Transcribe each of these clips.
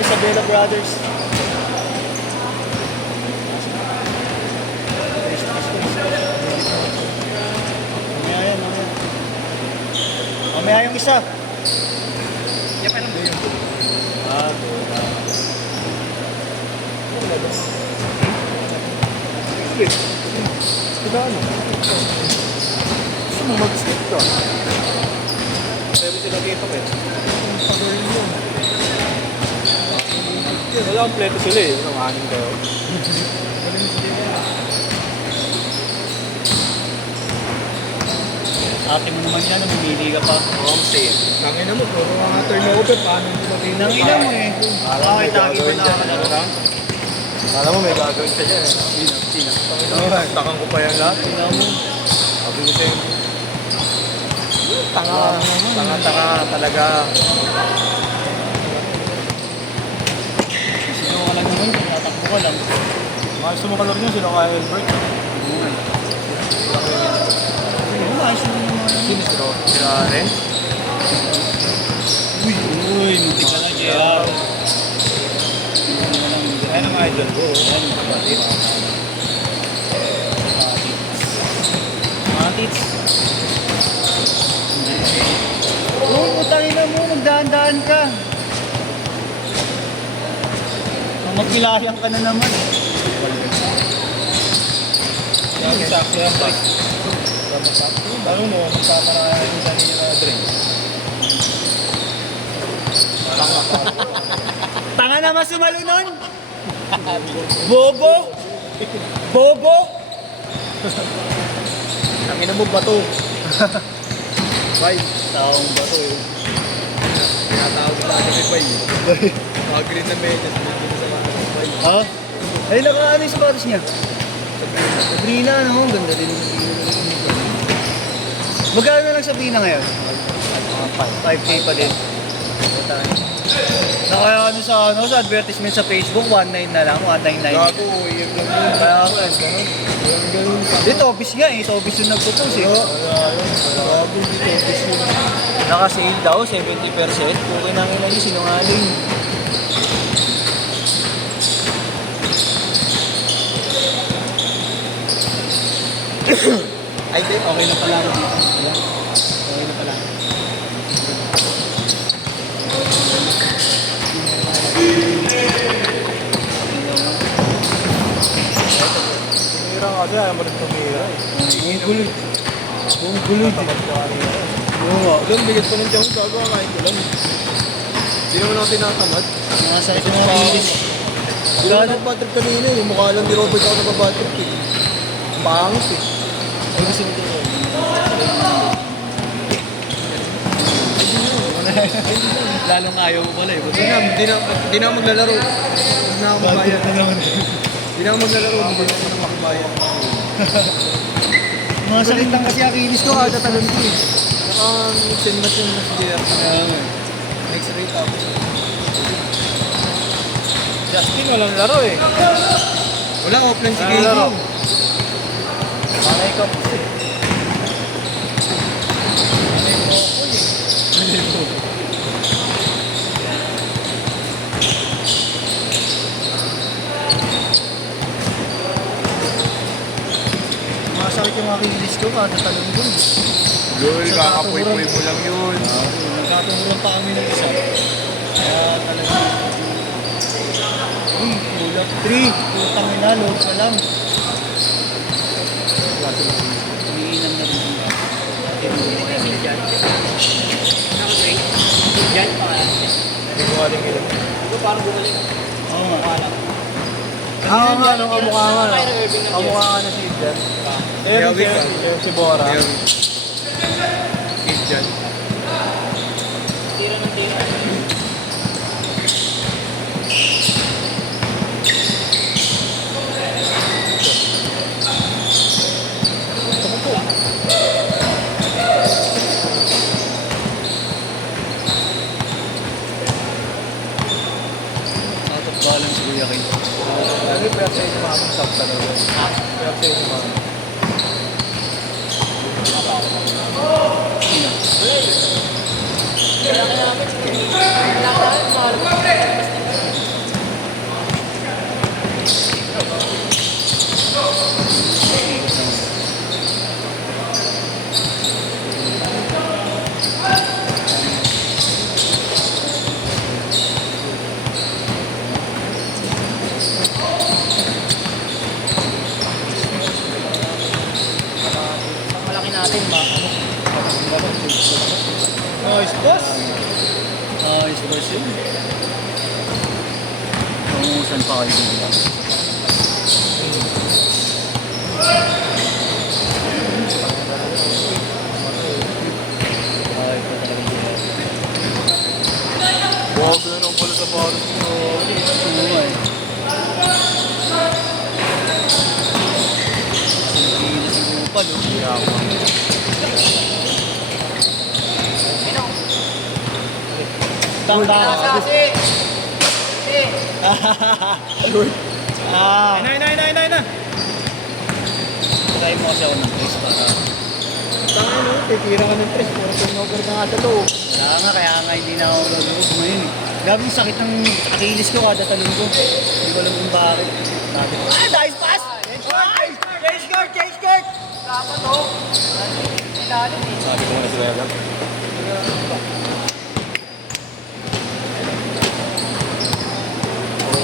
Isabela Brothers. Mamaya yan, mamaya. Mamaya yung isa. Yan pa lang ba yun? Diba ano? Gusto mo mag-skip ka? Pero sila dito eh. Ang pagawin yun. Wala ang pleto sila eh. Ang aning daw. Ate mo naman yan, mamili ka pa. Ang same. Tangina mo, puro mga turnover. Paano nyo ba tingin? Nangina mo eh. Okay, tagi ko na ako na. Alam mo, may gagawin siya dyan eh. Sino? Takang ko pa yan lahat. Tingnan mo. Sabi ko sa'yo. Tanga talaga. Sino ka lang naman, tatakbo ka lang. Mga gusto mo kalor nyo, sila kaya Albert. Ayos mo naman. Sino sila? Sila rin? Uy, muntik ka na, JR. Ayan ang idol ko. Mga tits. Oo, utangin na mo, magdaan-daan ka. Magkilayang ka na naman. Yung sakto yan ba? Ano mo, magpaparaan yung sarili na drink. Tanga naman sumalo nun. Bobo. Bobo. Tangina mo bato. Bay. Taong bato eh. Tinatawag sa akin si Bay. Mga green na medyas. Dito sa mga Bay. Ha? Ay, naka-ano yung sapatos niya? Sabrina, no? Ang ganda din. Magkano na lang Sabrina ngayon? 5K pa din. Nakaya sa advertisement sa Facebook, 19 na lang, 199. Gago, yung ganun. Kaya, Yung ganun. dito office nga eh, ito office yung nagpo-post eh. Gago, dito office yun. Naka-sale daw, 70%. Okay na nila yung sinungaling. Ay, di, okay na pala ako dito. Wala. Okay na pala. Tumira kasi, ayaw mo rin tumira eh. Ang gulo. Ang gulo. Tamad ka kanina. Oo nga. Alam, bigit pa ng tiyan ko, gagawa kain ko lang. Hindi naman ako tinatamad. Nasa ito na rilis. Hindi naman ako bad trip kanina eh. Mukha lang ni Robert ako nababad trip eh. Ang bangos eh. Ay, gusto mo ito. Lalong ayaw mo pala eh. Hindi na ako maglalaro. Huwag na ako magbayad. Hindi na ako maglalaro. Hindi na ako magbayad. Mga sakit lang kasi Kinis ko kada talon ko eh. Saka sinmat yung mas JR. Next rate ako. Justin, walang laro eh. Walang offline si Gigi. Mga ikaw. Mga sakit yung mga kilis ko, kada talon dun. Lol, kakapoy-poy mo lang yun. Nagkatumuran pa kami ng isa. Kaya talaga. Uy, tulak 3. Putang ina, load pa lang. Umiinam na rin ang Hindi ko aling ilan. Oo nga. Nga, nung kamukha nga. Kamukha nga na si Jan. Si Bora. Si Jan. Out of balance, Kuya King. Lagi pa sa inyo mga sub talaga. Kaya sa inyo mga. Sino? Nice boss. Ayos ba siya? Tungusan pa kayo dito. Ay, ito talaga siya. Bago na ng pala sa Paris mo. Oo nga eh. Sige na siguro pa, no? Tanda ka. Ah, Ina. try mo kasi ako ng place para... Tangin no, titira ka ng 3. Puro turnover na nga sa loob. Wala nga, kaya nga hindi na ako nag-loob ngayon eh. Grabe yung sakit ng Achilles ko kada talon ko. Hindi ko alam kung bakit. Ah, nice pass! Change court! Dapat to. Ilalim eh. Sabi ko na sila agad.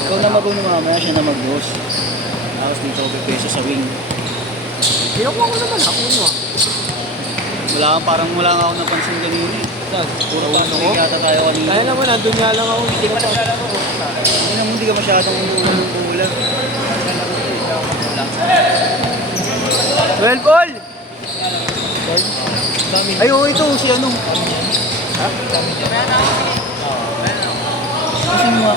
Ikaw na mag-uno mamaya, siya na mag-boss. Tapos dito ako pipeso sa wing. Kinukuha ko naman ako no. Parang wala nga ako napansin kanina eh. Saan? Puro Sa pass uno ko? yata tayo kanina. Kaya naman, nandun nga lang ako. Hindi pa naglalaro. Hindi naman, hindi ka masyadong umuulan. Well, Paul! Ay, oo, ito, si ano? Ha? Kasi mo nga.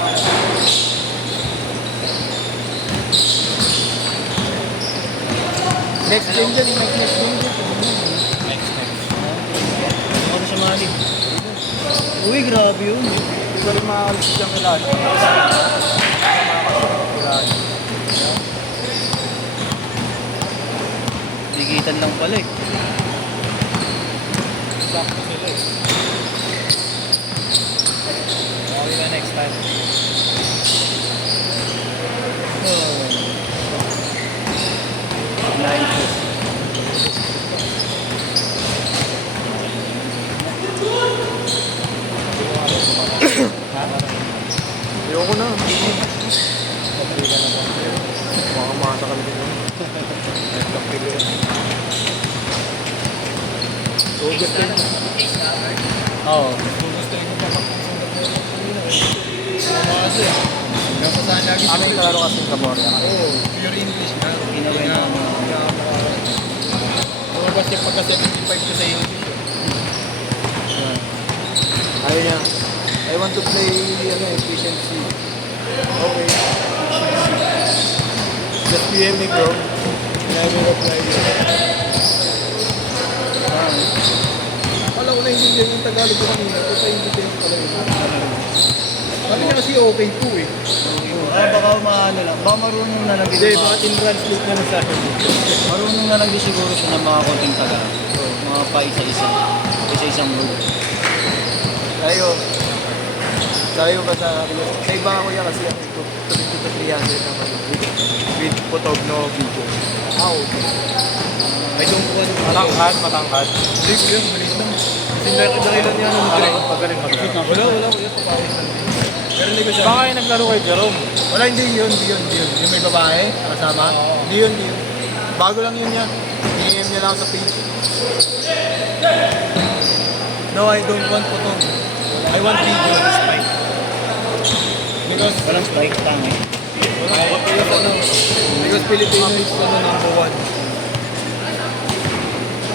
Next game dyan, next game dyan. Ano siya mali? Uy, grabe yun. Hindi ko rin makakalis dyan kilala. Digitan lang pala eh. Sakto sila eh. Okay na next time. Oh. Nice. Ayoko na. Sabi ka na ba? Baka masa kami din yun. Nagkapilo yun. Sugat din. Oo. Gusto ko pa ano yung kalaro kasi sa Borja? Oo, pure English na. Ginawin mo ang mga... Lumabas yung pagka 75 ko sa English. Ayun niya. I want to play efficiency. Okay. Just PM me bro. And I will reply you. Akala ko na hindi yung Tagalog ko kanina. Ito hindi ko pala yun. Sabi niya kasi okay po eh. baka maano lang. Baka marunong na lang din. Hindi, bakit in-translate na sa akin? Marunong na lang din siguro siya ng mga konting taga. Mga pa isa-isa. Isa-isang word. Tayo ba sa iba ako yan kasi ako 250 to 300 naman with photog no video. Okay. I don't want to... Matangkad. Hindi ko yun, malis lang. Kasi dakilan niya ng drink. Pagaling maglaro. Wala, kuya, papawin lang. Pero hindi ko siya... Baka kayo naglaro kay Jerome. Wala, hindi yun. Yung may babae, kasama. Hindi yun. Bago lang yun niya. DM niya lang sa page. No, I don't want photo. I want video, spike. Because... Walang strike tang eh. Because Filipino is number one.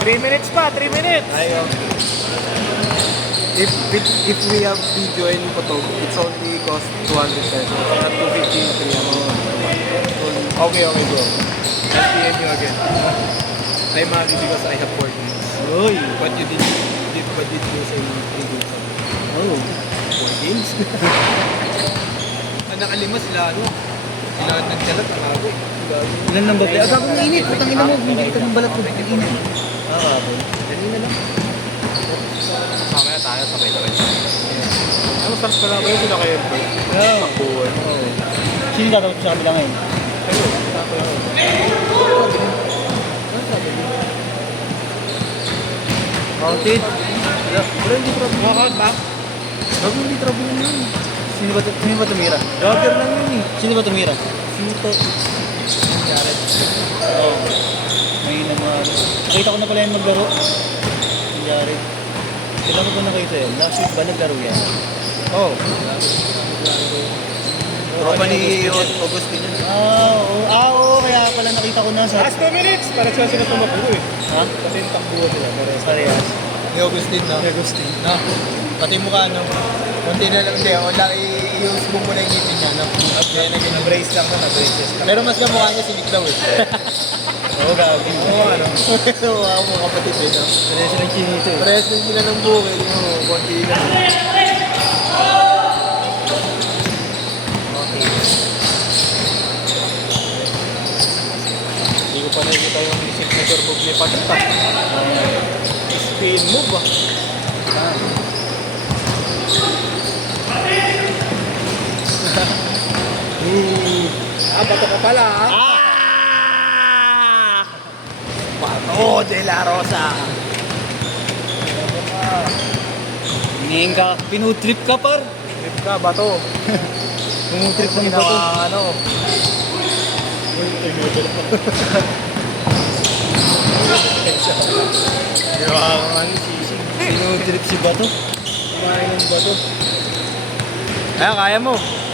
3 minutes pa, 3 minutes! Ayaw. If we have video and photog, it's only cost 200 pesos. Not 250, 300. Okay, bro. I'll PM you again. I'm happy because I have 4 games. Uy! What did you say 3 games? Oh. 4 games? Ang nakalima sila sila nagkalat ang ako eh. Ilan lang ba? Agad ang init. Putang ina mo. Hindi kita ng balat ko. Ang init. Grabe. Dali na lang. Mamaya tayo, sabay-sabay. Ano, start pa lang ba yun sila kayo? Yeah. Takbuhan. Sino tatawag sa kabila ngayon? Counted. Wala, hindi trouble. Knockout back. Bago hindi trouble yun. Sino ba tumira? Jogger lang yun eh. Sino ba tumira? Sito. Jared. Oo. May mga... Nakita ko na pala yung maglaro. Si Jared. Kailan ko ba nakita yan? Last week ba naglaro yan? Oh. Tropa ni Augustine yun. Oo, kaya pala nakita ko na sa... Last 2 minutes, para siya sila tumakbo eh. Ha? Pati yung takbuhan nila. Parehas. Ni Augustine, no? Agustin. No? Pati mukha, no? Kunti na lang, hindi. Wala, i-use mo muna yung ngipin niya, no? Kaya na ganyan. Na-brace lang ko, na-braces lang. Pero mas kamukha niya si Nick daw, eh. Oo, gagi. Oo, ano? Oo, ako mga kapatid, eh, no? Parehas silang chinito eh. Parehas din sila ng bukid, no? Kunti lang. Hindi ko pa nakikita yung signature move ni Patita. Spin move, ah. Bato ka pala ah. Pato de la Rosa. Hingin ka, pinutrip ka par. Trip ka, bato. Pinutrip ng Ginawa, bato. ano? Ginawa ko ano, sisig. Pinutrip si bato. Kumain ng bato. Kaya mo. Ah,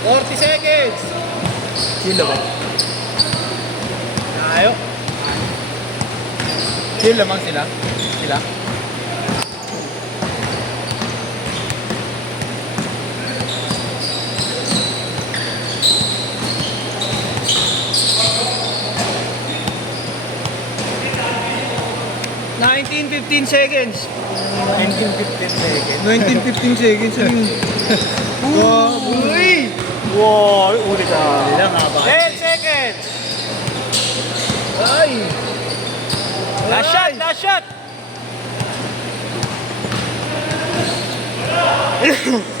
40 seconds. Sila ba? Ayo. Chill lamang sila. Sila. $19, 15 seconds. 19-15 seconds. 19-15 seconds. Ano yun? Uy! Wow, ulit Hindi lang ha, baka. 10 seconds! Ay! Last shot! Last shot!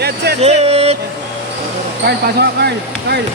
Set. Shit! Carl, pasok ka Carl. Carl.